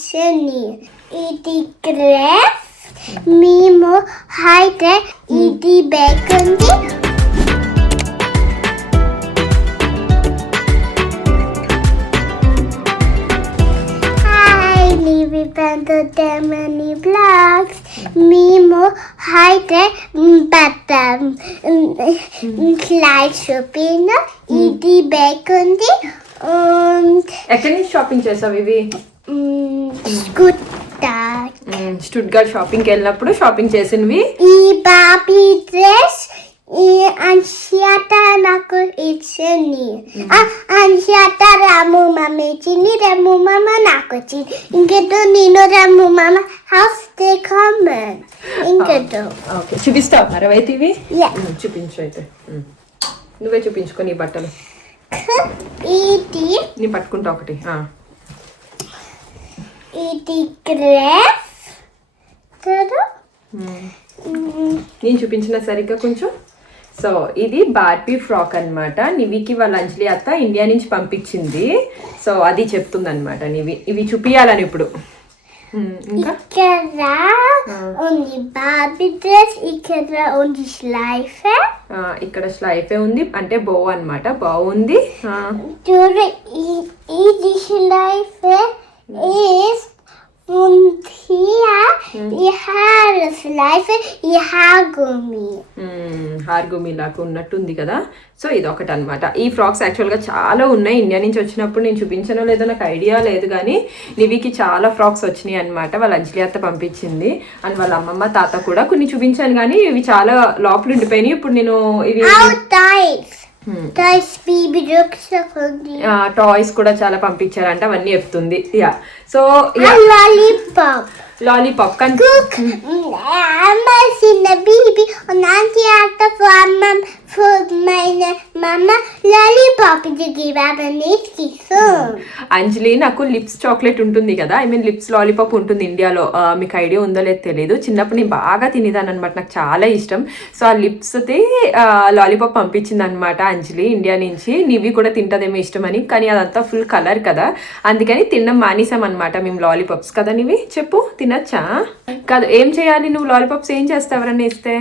ఇచ్చని ఇది గ్రేప్ మేము అయితే ఇది బేకుంది Many blocks మేము అయితే బట్టం స్లైడ్ షాపింగ్ ఇది బేకుంది ఎక్కడి నుంచి షాపింగ్ చేసావు ఇవి? స్టుట్గార్ట్ షాపింగ్కి వెళ్ళినప్పుడు షాపింగ్ చేసినవి. ఈ బాబీ డ్రెస్ ఈ అన్షియాత నాకు ఇచ్చింది. అన్షియాత రాము మమ్మ ఇచ్చింది, రాము మమ్మ నాకు వచ్చింది. ఇంకతో నేను రాము మమ్మ హౌస్ కామన్ ఇంకతో. ఓకే, చూపిస్తావు మరి అయితే ఇవి? చూపించు అయితే, నువ్వే చూపించుకొని ఈ బట్టలు. ఇది నేను పట్టుకుంటా ఒకటి. ఇది గ్రేప్ నేను చూపించిన సరిగ్గా కొంచెం. సో ఇది బార్బీ ఫ్రాక్ అనమాట. నివికి వాళ్ళ అంజలి అత్త ఇండియా నుంచి పంపించింది. సో అది చెప్తుంది అనమాట నివి. ఇవి చూపియాలని ఇప్పుడు. ఇంకా ఇక్కడ ఉంది బార్బీ డ్రెస్, ఇక్కడ ఉంది స్లైఫే. ఇక్కడ స్లైఫే ఉంది, అంటే బో అనమాట. బాగుంది. చూడు ఇది స్లైఫే is und hier die Haare Schleife, die Haargummi. హార్గూమి లాగా ఉన్నట్టుంది కదా. సో ఇది ఒకటి అనమాట. ఈ ఫ్రాక్స్ యాక్చువల్గా చాలా ఉన్నాయి. ఇండియా నుంచి వచ్చినప్పుడు నేను చూపించనో లేదో నాకు ఐడియా లేదు, కానీ నివికి చాలా ఫ్రాక్స్ వచ్చినాయి అనమాట. వాళ్ళ అంజలి అత్త పంపించింది. అండ్ వాళ్ళ అమ్మమ్మ తాత కూడా కొన్ని చూపించాను, కానీ ఇవి చాలా లోపల ఉండిపోయినాయి. ఇప్పుడు నేను ఇవి టాయ్స్ కూడా చాలా పంపించారంట, అవన్నీ చెప్తుంది. యా, సో లాలీపాప్ కానీ baby und Auntie hatte für meine Mama Lollipop gegeben, aber nicht gesund. అంజలి నాకు లిప్స్ చాక్లెట్ ఉంటుంది కదా, ఐ మీన్ లిప్స్ లాలీపాప్ ఉంటుంది ఇండియాలో. మీకు ఐడియా ఉందో లేదో తెలియదు. చిన్నప్పుడు నేను బాగా తినేదాన్ని అనమాట, నాకు చాలా ఇష్టం. సో ఆ లిప్స్ది లాలీపాప్ పంపించింది అనమాట అంజలి ఇండియా నుంచి. నివి కూడా తింటదేమో ఇష్టమని, కానీ అదంతా ఫుల్ కలర్ కదా, అందుకని తినడం మానేసాం అనమాట మేము లాలీపాప్స్. కదా నివి చెప్పు, తినచ్చా? కాదు, ఏం చేయాలి? నువ్వు లాలీపాప్స్ ఏం చేస్తావు ఎవరన్నా ఇస్తే?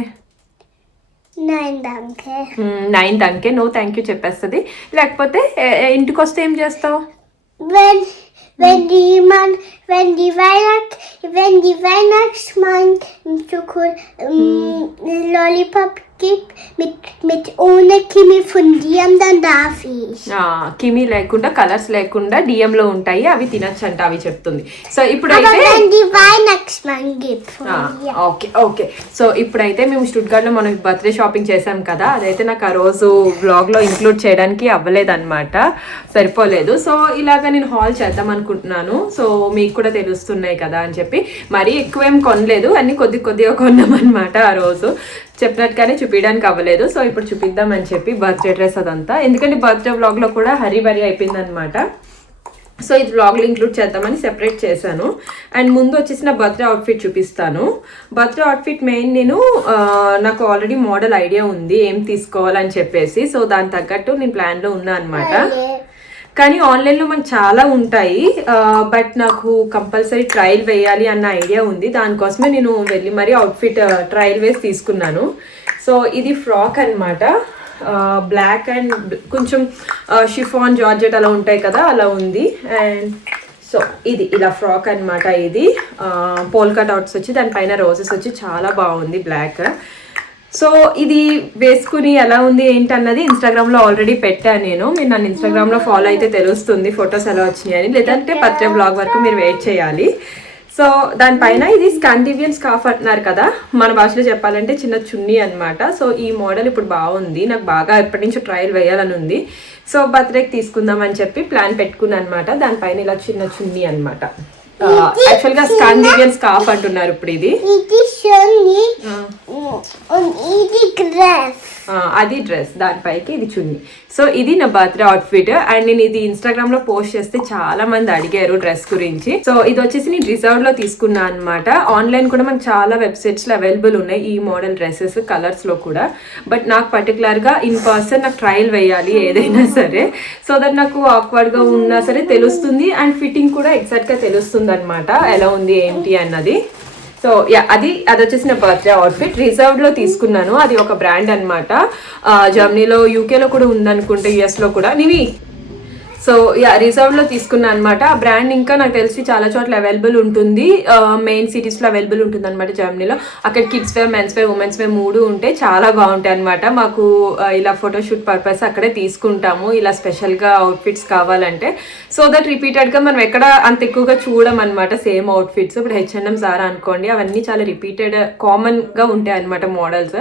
నైన్ థ్యాంకే, నో థ్యాంక్ యూ చెప్పేస్తుంది. లేకపోతే ఇంటికి వస్తే ఏం చేస్తావు? Wenn die Weihnachtsmann Lollipop gibt mit ohne Kimi von Diem, dann darf ich. కిమి లేకుండా, కలర్స్ లేకుండా DM లో ఉంటాయి, అవి తినచ్చు అంట, అవి చెప్తుంది. సో ఇప్పుడైతే ఓకే. సో ఇప్పుడైతే మేము స్టుట్గార్ట్ లో మనం బర్త్డే షాపింగ్ చేసాం కదా, అదైతే నాకు ఆ రోజు బ్లాగ్ లో ఇంక్లూడ్ చేయడానికి అవ్వలేదు అనమాట, సరిపోలేదు. సో ఇలాగ నేను హాల్ చేద్దాం అనుకుంటున్నాను. సో మీకు కూడా తెలుస్తున్నాయి కదా అని చెప్పి మరీ ఎక్కువేం కొనలేదు, అన్ని కొద్దిగా కొన్నాం అనమాట ఆ రోజు. చెప్పినట్టుగానే చూపించడానికి అవ్వలేదు. సో ఇప్పుడు చూపిద్దామని చెప్పి బర్త్డే డ్రెస్ అదంతా, ఎందుకంటే బర్త్డే వ్లాగ్లో కూడా హరీ బరీ అయిపోయింది అనమాట. సో ఇది వ్లాగ్లో ఇంక్లూడ్ చేద్దామని సెపరేట్ చేశాను. అండ్ ముందు వచ్చేసి నా బర్త్డే అవుట్ఫిట్ చూపిస్తాను. బర్త్డే అవుట్ఫిట్ మెయిన్ నాకు ఆల్రెడీ మోడల్ ఐడియా ఉంది ఏం తీసుకోవాలని చెప్పేసి. సో దాని తగ్గట్టు నేను ప్లాన్లో ఉన్నా అనమాట. కానీ ఆన్లైన్లో మనకు చాలా ఉంటాయి, బట్ నాకు కంపల్సరీ ట్రయల్ వేయాలి అన్న ఐడియా ఉంది. దానికోసమే నేను వెళ్ళి మరీ అవుట్ఫిట్ ట్రయల్ వేసి తీసుకున్నాను. సో ఇది ఫ్రాక్ అనమాట, బ్లాక్ అండ్ కొంచెం షిఫాన్ జార్జెట్ అలా ఉంటాయి కదా, అలా ఉంది. అండ్ సో ఇది ఇలా ఫ్రాక్ అనమాట. ఇది పోల్కా డాట్స్ వచ్చి దానిపైన రోజెస్ వచ్చి చాలా బాగుంది, బ్లాక్. సో ఇది వేసుకుని ఎలా ఉంది ఏంటన్నది ఇన్స్టాగ్రామ్లో ఆల్రెడీ పెట్టాను నేను. మీరు నన్ను ఇన్స్టాగ్రామ్లో ఫాలో అయితే తెలుస్తుంది ఫొటోస్ ఎలా వచ్చినాయని, లేదంటే బర్త్డే బ్లాగ్ వరకు మీరు వెయిట్ చేయాలి. సో దానిపైన ఇది స్కాండినేవియన్ స్కార్ఫ్ అంటున్నారు కదా, మన భాషలో చెప్పాలంటే చిన్న చున్నీ అనమాట. సో ఈ మోడల్ ఇప్పుడు బాగుంది, నాకు బాగా ఎప్పటి నుంచో ట్రయల్ వేయాలని ఉంది. సో బర్త్డేకి తీసుకుందాం అని చెప్పి ప్లాన్ పెట్టుకున్నాను అనమాట. దానిపైన ఇలా చిన్న చున్నీ అనమాట. యాక్చువల్ గా స్కాండినేవియన్ స్కార్ఫ్ అంటున్నారు ఇప్పుడు. ఇది ఇది డ్రెస్. అది డ్రెస్, దానిపైకి ఇది చున్నీ. సో ఇది నా బర్త్డే అవుట్ఫిట్. అండ్ నేను ఇది ఇన్స్టాగ్రామ్ లో పోస్ట్ చేస్తే చాలా మంది అడిగారు డ్రెస్ గురించి. సో ఇది వచ్చేసి నేను రిజర్వ్ లో తీసుకున్నా అనమాట. ఆన్లైన్ కూడా మనకు చాలా వెబ్సైట్స్ లో అవైలబుల్ ఉన్నాయి ఈ మోడల్ డ్రెస్సెస్ కలర్స్ లో కూడా. బట్ నాకు పర్టికులర్ గా ఇన్ పర్సన్ నాకు ట్రయల్ వేయాలి ఏదైనా సరే, సో దట్ నాకు ఆక్వర్డ్ గా ఉన్నా సరే తెలుస్తుంది అండ్ ఫిట్టింగ్ కూడా ఎగ్జాక్ట్ గా తెలుస్తుంది అనమాట ఎలా ఉంది ఏంటి అన్నది. సో యా అది వచ్చేసి నా బర్త్డే అవుట్ఫిట్. రిజర్వ్ లో తీసుకున్నాను, అది ఒక బ్రాండ్ అనమాట. జర్మనీలో, యూకేలో కూడా ఉందనుకుంటే, యుఎస్ లో కూడా. నీవి సో యా రిజర్వ్ లో తీసుకున్నా అనమాట. ఆ బ్రాండ్ ఇంకా నాకు తెలిసి చాలా చోట్ల అవైలబుల్ ఉంటుంది, మెయిన్ సిటీస్ లో అవైలబుల్ ఉంటుంది అనమాట జర్మనీలో. అక్కడ kids wear, men's wear, women's wear 3 ఉంటాయి, చాలా బాగుంటాయి అనమాట. మాకు ఇలా ఫోటోషూట్ పర్పస్ అక్కడే తీసుకుంటాము ఇలా స్పెషల్ గా అవుట్ఫిట్స్ కావాలంటే. సో దట్ రిపీటెడ్ గా మనం ఎక్కడ అంత ఎక్కువగా చూడం అనమాట సేమ్ అవుట్ఫిట్స్. ఇప్పుడు H&M, Zara అనుకోండి, అవన్నీ చాలా రిపీటెడ్ కామన్ గా ఉంటాయి అనమాట మోడల్స్.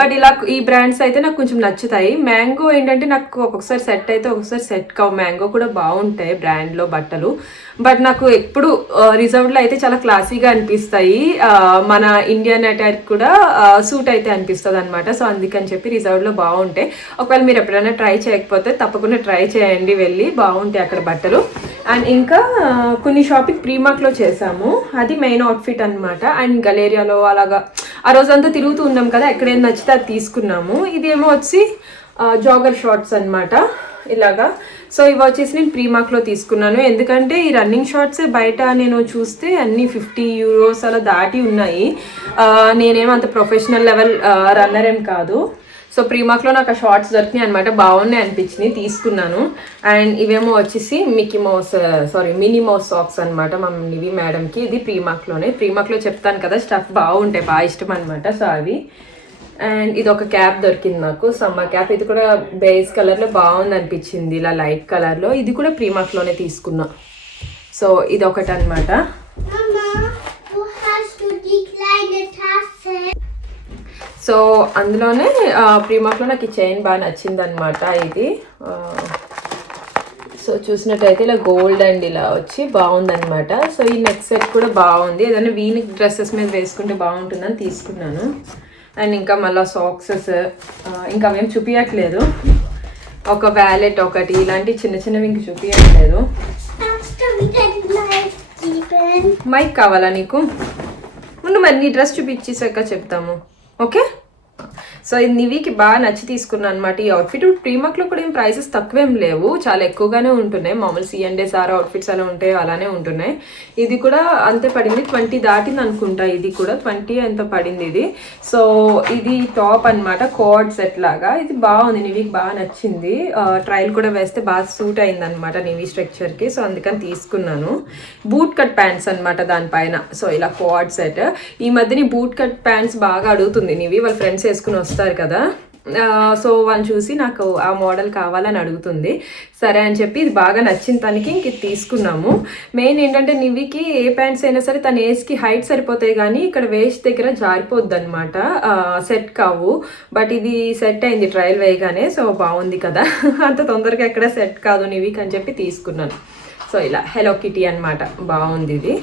బట్ ఇలా ఈ బ్రాండ్స్ అయితే నాకు కొంచెం నచ్చుతాయి. మ్యాంగో ఏంటంటే నాకు ఒక్కొక్కసారి సెట్ అయితే ఒక్కొక్కసారి సెట్ కావు. మ్యాంగో కూడా బాగుంటాయి బ్రాండ్ లో బట్టలు, బట్ నాకు ఎప్పుడు రిజర్వ్ లో అయితే చాలా క్లాసీగా అనిపిస్తాయి. మన ఇండియన్ అటైర్ కూడా సూట్ అయితే అనిపిస్తుంది అనమాట. సో అందుకని చెప్పి రిజర్వ్ లో బాగుంటాయి. ఒకవేళ మీరు ఎప్పుడైనా ట్రై చేయకపోతే తప్పకుండా ట్రై చేయండి, వెళ్ళి బాగుంటాయి అక్కడ బట్టలు. అండ్ ఇంకా కొన్ని షాపింగ్ ప్రీమార్క్ లో చేసాము, అది మెయిన్ అవుట్ఫిట్ అనమాట. అండ్ గలేరియాలో అలాగా ఆ రోజంతా తిరుగుతూ ఉన్నాం కదా, ఎక్కడేం నచ్చితే అది తీసుకున్నాము. ఇదేమో వచ్చి జాగర్ షార్ట్స్ అనమాట ఇలాగా. సో ఇవి వచ్చేసి నేను ప్రీమార్క్ లో తీసుకున్నాను, ఎందుకంటే ఈ రన్నింగ్ షార్ట్స్ బయట నేను చూస్తే అన్ని €50 అలా దాటి ఉన్నాయి. నేనేమంత ప్రొఫెషనల్ లెవెల్ రన్నర్ ఏం కాదు. సో ప్రీమార్క్ లో నాకు ఆ షార్ట్స్ దొరికినాయి అనమాట, బాగున్నాయి అనిపించినాయి, తీసుకున్నాను. అండ్ ఇవేమో వచ్చేసి మినీ మౌస్ సాక్స్ అనమాట మా నివి మేడంకి. ఇది ప్రీమార్క్ లో చెప్తాను కదా స్టఫ్ బాగుంటాయి, బాగా ఇష్టం అనమాట. సో అవి. అండ్ ఇది ఒక క్యాప్ దొరికింది నాకు, సమ్మర్ క్యాప్. ఇది కూడా బేస్ కలర్ లో బాగుంది అనిపించింది, ఇలా లైట్ కలర్ లో. ఇది కూడా ప్రీమార్క్ లోనే తీసుకున్నా. సో ఇది ఒకటి అనమాట. సో అందులోనే ప్రీమార్క్ లో నాకు ఈ చైన్ బాగా నచ్చింది అనమాట. ఇది సో చూసినట్టయితే ఇలా గోల్డ్ అండ్ ఇలా వచ్చి బాగుందనమాట. సో ఈ నెక్ సెట్ కూడా బాగుంది, ఏదైనా వీనిక్ డ్రెస్సెస్ మీద వేసుకుంటే బాగుంటుందని తీసుకున్నాను. అండ్ ఇంకా మళ్ళీ సాక్సెస్ ఇంకా అవేం చూపించట్లేదు. ఒక వ్యాలెట్ ఒకటి, ఇలాంటి చిన్న చిన్నవి ఇంక చూపించట్లేదు. మైక్ కావాలా నీకు? ముందు మరి నీ డ్రెస్ చూపించేసాక చెప్తాము, ఓకే? సో ఇది నివికి బాగా నచ్చి తీసుకున్నాను అనమాట ఈ అవుట్ఫిట్. ప్రీమార్క్ లో కూడా ఏం ప్రైసెస్ తక్కువేం లేవు, చాలా ఎక్కువగానే ఉంటున్నాయి. మామూలు C&A, Zara అవుట్ఫిట్స్ అలా ఉంటాయి, అలానే ఉంటున్నాయి. ఇది కూడా అంతే పడింది, 20 దాటింది అనుకుంటా. ఇది కూడా 20 ఎంత పడింది ఇది. సో ఇది టాప్ అనమాట, కోడ్ సెట్ లాగా. ఇది బాగుంది, నివికి బాగా నచ్చింది. ట్రయల్ కూడా వేస్తే బాగా సూట్ అయింది అనమాట నివి స్ట్రక్చర్ కి. సో అందుకని తీసుకున్నాను. బూట్ కట్ ప్యాంట్స్ అనమాట దానిపైన. సో ఇలా కోడ్ సెట్. ఈ మధ్యని బూట్ కట్ ప్యాంట్స్ బాగా అడుగుతుంది నివి, వాళ్ళ ఫ్రెండ్స్ వేసుకుని వస్తారు కదా. సో వాళ్ళు చూసి నాకు ఆ మోడల్ కావాలని అడుగుతుంది. సరే అని చెప్పి ఇది బాగా నచ్చింది తనకి, ఇంక ఇది తీసుకున్నాము. మెయిన్ ఏంటంటే నివికి ఏ ప్యాంట్స్ అయినా సరే తన ఏజ్కి హైట్ సరిపోతాయి, కానీ ఇక్కడ వేస్ట్ దగ్గర జారిపోద్ది అనమాట, సెట్ కావు. బట్ ఇది సెట్ అయింది ట్రయల్ వేయగానే. సో బాగుంది కదా, అంత తొందరగా ఎక్కడ సెట్ కాదు నివికి అని చెప్పి తీసుకున్నాను. సో ఇలా హెలో కిటీ అనమాట, బాగుంది ఇది.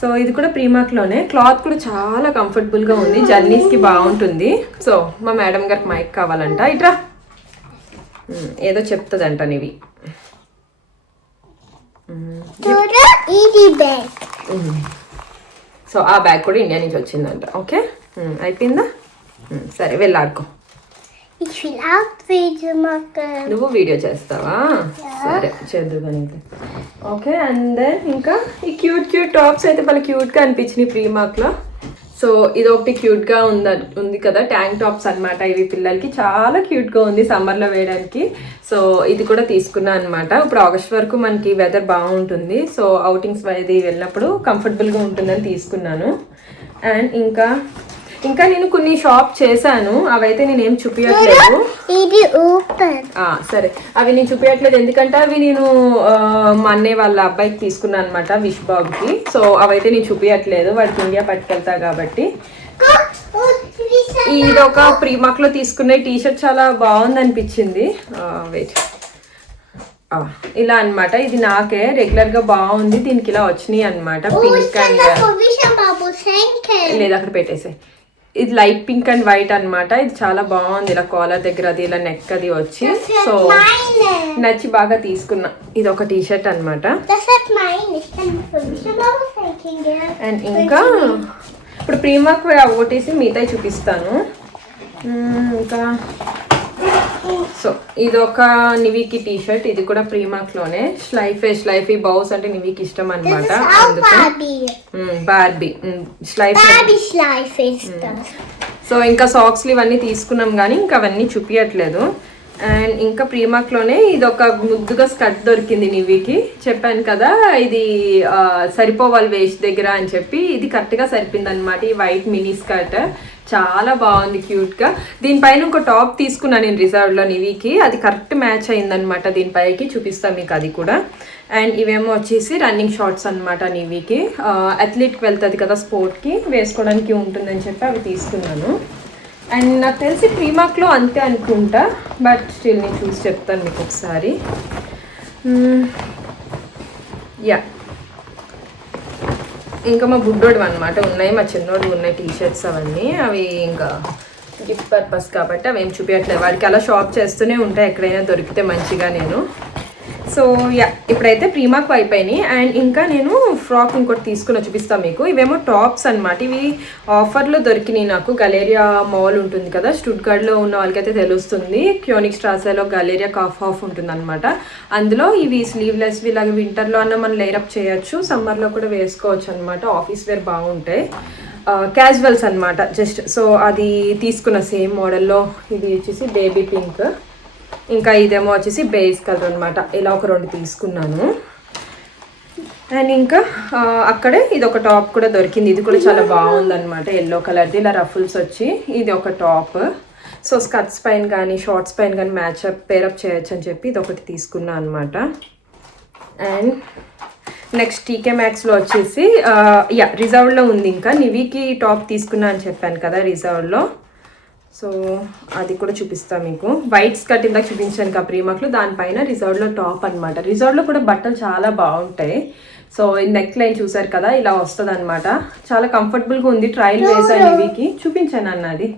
సో ఇది కూడా ప్రీమార్క్ లోనే. క్లాత్ కూడా చాలా కంఫర్టబుల్ గా ఉంది, జర్నీస్ కి బాగుంటుంది. సో మా మేడం గారికి మైక్ కావాలంట, ఇట్రా ఏదో చెప్తుందంట నివి. సో ఆ బ్యాగ్ కూడా ఇండియా నుంచి వచ్చిందంట. ఓకే అయిపోయిందా? సరే వెళ్ళాడుకో. నువ్వు వీడియో చేస్తావా? సరే చేద్దు కానీ. ఓకే అండ్ దెన్ ఇంకా ఈ క్యూట్ టాప్స్ అయితే చాలా క్యూట్ గా అనిపించినాయి ప్రీమార్క్ లో. సో ఇది ఒకటి క్యూట్ గా ఉంది కదా, ట్యాంక్ టాప్స్ అనమాట. ఇవి పిల్లలకి చాలా క్యూట్ గా ఉంది సమ్మర్ లో వేయడానికి. సో ఇది కూడా తీసుకున్నా అనమాట. ఇప్పుడు ఆగస్ట్ వరకు మనకి వెదర్ బాగుంటుంది, సో అవుటింగ్స్ ఇది వెళ్ళినప్పుడు కంఫర్టబుల్ గా ఉంటుందని తీసుకున్నాను. అండ్ ఇంకా నేను కొన్ని షాప్ చేశాను, అవైతే నేను ఏం చూపించట్లేదు. సరే అవి నేను చూపించట్లేదు, ఎందుకంటే అవి నేను మా అన్నయ్య వాళ్ళ అబ్బాయికి తీసుకున్నాను అనమాట, విష్ బాబుకి. సో అవైతే నేను చూపించట్లేదు, వాడికి ఇండియా పట్టుకెళ్తా కాబట్టి. ఇది ఒక ప్రీమార్క్ లో తీసుకునే టీషర్ట్ చాలా బాగుంది అనిపించింది. వెయిట్, ఇలా అనమాట. ఇది నాకే రెగ్యులర్ గా బాగుంది, దీనికి ఇలా వచ్చినాయి అనమాట. పింక్ అండ్ లేదు అక్కడ పెట్టేసాయి. ఇది లైట్ పింక్ అండ్ వైట్ అన్నమాట. ఇది చాలా బాగుంది, ఇలా కాలర్ దగ్గర అది ఇలా నెక్ అది వచ్చి. సో నచ్చి బాగా తీసుకున్నా. ఇది ఒక టీ షర్ట్ అనమాట. అండ్ ఇంకా ఇప్పుడు ప్రీమాకు ఒకటేసి మిగతా చూపిస్తాను. ఇంకా సో ఇది ఒక నివికి టీ షర్ట్. ఇది కూడా ప్రీమాక్ లోనే స్లైఫీ బౌస్ అంటే నివికి ఇష్టం అనమాట. బార్బీ స్లైఫ్. సో ఇంకా సాక్స్లు ఇవన్నీ తీసుకున్నాం కానీ ఇంకా అవన్నీ చూపించట్లేదు. అండ్ ఇంకా ప్రీమాక్ లోనే ఇది ఒక ముద్దుగా స్కర్ట్ దొరికింది నివికి. చెప్పాను కదా ఇది సరిపోవాలి వేస్ట్ దగ్గర అని చెప్పి. ఇది కరెక్ట్ గా సరిపోయింది అనమాట. ఈ వైట్ మినీ స్కర్ట్ చాలా బాగుంది, క్యూట్ గా. దీనిపైన ఒక టాప్ తీసుకున్నాను నేను రిజర్వ్ లో నివికి. అది కరెక్ట్ మ్యాచ్ అయిందనమాట దీనిపైకి. చూపిస్తాను మీకు అది కూడా. అండ్ ఇవేమో వచ్చేసి రన్నింగ్ షార్ట్స్ అనమాట నివికి. అథ్లీట్కి వెళ్తుంది కదా స్పోర్ట్కి, వేసుకోవడానికి ఉంటుందని చెప్పి అవి తీసుకున్నాను. అండ్ నాకు తెలిసి ప్రీమాక్లో అంతే అనుకుంటా, బట్ స్టిల్ నేను చూసి చెప్తాను మీకు ఒకసారి. యా ఇంకా మా బుడ్డోడు అనమాట ఉన్నాయి, మా చిన్నోడు ఉన్నాయి టీ షర్ట్స్ అవన్నీ. అవి ఇంకా గిఫ్ట్ పర్పస్ కాబట్టి అవి ఏం చూపించట్లేదు. వాడికి అలా షాప్ చేస్తూనే ఉంటాయి ఎక్కడైనా దొరికితే మంచిగా నేను. సో యా ఇప్పుడైతే ప్రీమాక్ అయిపోయినాయి. అండ్ ఇంకా నేను ఫ్రాక్ ఇంకోటి తీసుకుని చూపిస్తాను మీకు. ఇవేమో టాప్స్ అనమాట. ఇవి ఆఫర్లో దొరికినాయి నాకు. గలేరియా మాల్ ఉంటుంది కదా స్టుట్గార్డ్లో ఉన్న వాళ్ళకైతే తెలుస్తుంది. క్యోనిక్ స్ట్రాసేలో గలేరియా కాఫ్ ఉంటుంది అనమాట. అందులో ఇవి స్లీవ్లెస్ ఇలాగ వింటర్లో అన్న మనం లేరప్ చేయొచ్చు, సమ్మర్లో కూడా వేసుకోవచ్చు అనమాట. ఆఫీస్ వేర్ బాగుంటాయి, క్యాజువల్స్ అనమాట జస్ట్. సో అది తీసుకున్న సేమ్ మోడల్లో. ఇది వచ్చేసి బేబీ పింక్, ఇంకా ఇదేమో వచ్చేసి బేస్ కలర్ అనమాట. ఇలా ఒక 2 తీసుకున్నాను. అండ్ ఇంకా అక్కడే ఇది ఒక టాప్ కూడా దొరికింది. ఇది కూడా చాలా బాగుంది అనమాట, ఎల్లో కలర్ది. ఇలా రఫుల్స్ వచ్చి ఇది ఒక టాప్. సో స్కర్ట్స్ పైన కానీ షార్ట్స్ పైన కానీ మ్యాచ్అప్ పేరప్ చేయొచ్చు అని చెప్పి ఇది ఒకటి తీసుకున్నాను అనమాట. అండ్ నెక్స్ట్ టీకే మ్యాక్స్లో వచ్చేసి యా రిజర్వ్లో ఉంది. ఇంకా నివికి టాప్ తీసుకున్నా అని చెప్పాను కదా రిజర్వ్లో. సో అది కూడా చూపిస్తాను మీకు. వైట్ స్కర్ట్ ఇందాక చూపించాను కదా ప్రీమాక్లో, దానిపైన రిజర్వ్లో టాప్ అనమాట. రిజర్వ్లో కూడా బట్టలు చాలా బాగుంటాయి. సో ఈ నెక్ లైన్ చూసారు కదా, ఇలా వస్తుంది అనమాట. చాలా కంఫర్టబుల్గా ఉంది. ట్రయల్ వేసాను నివికి, చూపించాను అన్నది.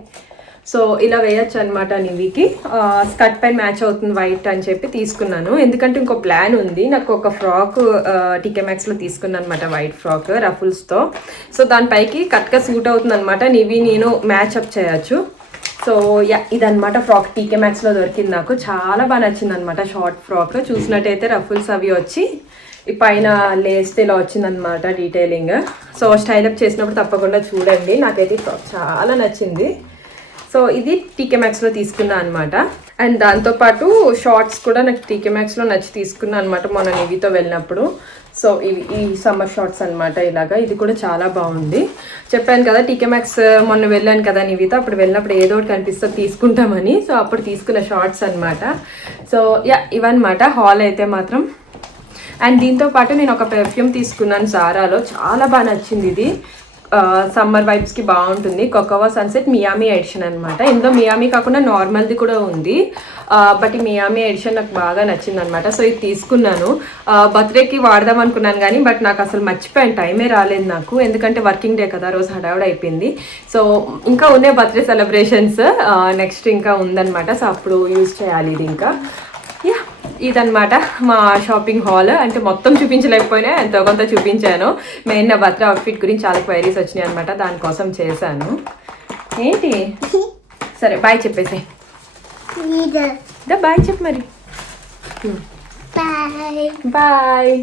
సో ఇలా వేయచ్చు అనమాట నివికి. స్కర్ట్ పైన మ్యాచ్ అవుతుంది వైట్ అని చెప్పి తీసుకున్నాను. ఎందుకంటే ఇంకో ప్లాన్ ఉంది నాకు. ఒక ఫ్రాక్ టీకే మ్యాక్స్లో తీసుకున్నాను అనమాట, వైట్ ఫ్రాక్ రఫుల్స్తో. సో దానిపైకి కరెక్ట్గా సూట్ అవుతుంది అనమాట. నివి నేను మ్యాచ్అప్ చేయొచ్చు. సో యా ఇదనమాట ఫ్రాక్ టీకే మ్యాక్స్లో దొరికింది నాకు. చాలా బాగా నచ్చింది అనమాట. షార్ట్ ఫ్రాక్ చూసినట్టయితే రఫుల్స్ అవి వచ్చి ఈ పైన లేస్తే ఇలా వచ్చిందనమాట డీటెయిలింగ్. సో స్టైలప్ చేసినప్పుడు తప్పకుండా చూడండి. నాకైతే ఫ్రాక్ చాలా నచ్చింది. సో ఇది టీకే మ్యాక్స్లో తీసుకున్నా అనమాట. అండ్ దాంతోపాటు షార్ట్స్ కూడా నాకు టీకే మ్యాక్స్లో నచ్చి తీసుకున్నా అనమాట మొన్న నివితో వెళ్ళినప్పుడు. సో ఇవి ఈ సమ్మర్ షార్ట్స్ అనమాట ఇలాగా. ఇది కూడా చాలా బాగుంది. చెప్పాను కదా టీకే మ్యాక్స్ మొన్న వెళ్ళాను కదా నివితో, అప్పుడు వెళ్ళినప్పుడు ఏదో ఒకటి కనిపిస్తే తీసుకుంటామని. సో అప్పుడు తీసుకున్న షార్ట్స్ అనమాట. సో యా ఇవన్నమాట హాల్ అయితే మాత్రం. అండ్ దీంతోపాటు నేను ఒక పెర్ఫ్యూమ్ తీసుకున్నాను జారాలో, చాలా బాగా నచ్చింది. ఇది సమ్మర్ వైబ్స్కి బాగుంటుంది. కోకోవా సన్సెట్ మియామి ఎడిషన్ అనమాట. ఇందులో మియామి కాకుండా నార్మల్ది కూడా ఉంది, బట్ ఈ మియామి ఎడిషన్ నాకు బాగా నచ్చింది అనమాట. సో ఇది తీసుకున్నాను. బర్త్డేకి వాడదాం అనుకున్నాను కానీ బట్ నాకు అసలు మర్చిపోయాను, టైమే రాలేదు నాకు. ఎందుకంటే వర్కింగ్ డే కదా, రోజు హడావుడి అయిపోయింది. సో ఇంకా ఉన్నాయి బర్త్డే సెలబ్రేషన్స్, నెక్స్ట్ ఇంకా ఉందన్నమాట. సో అప్పుడు యూజ్ చేయాలి ఇది. ఇంకా యా ఇదనమాట మా షాపింగ్ హాల్. అంటే మొత్తం చూపించలేకపోయినా ఎంతో కొంత చూపించాను. మెయిన్ నా బర్త్డే అవుట్ఫిట్ గురించి చాలా క్వైరీస్ వచ్చినాయి అనమాట, దానికోసం చేశాను. ఏంటి సరే బాయ్ చెప్పేసాయి. బాయ్ చెప్పు మరి. Bye bye.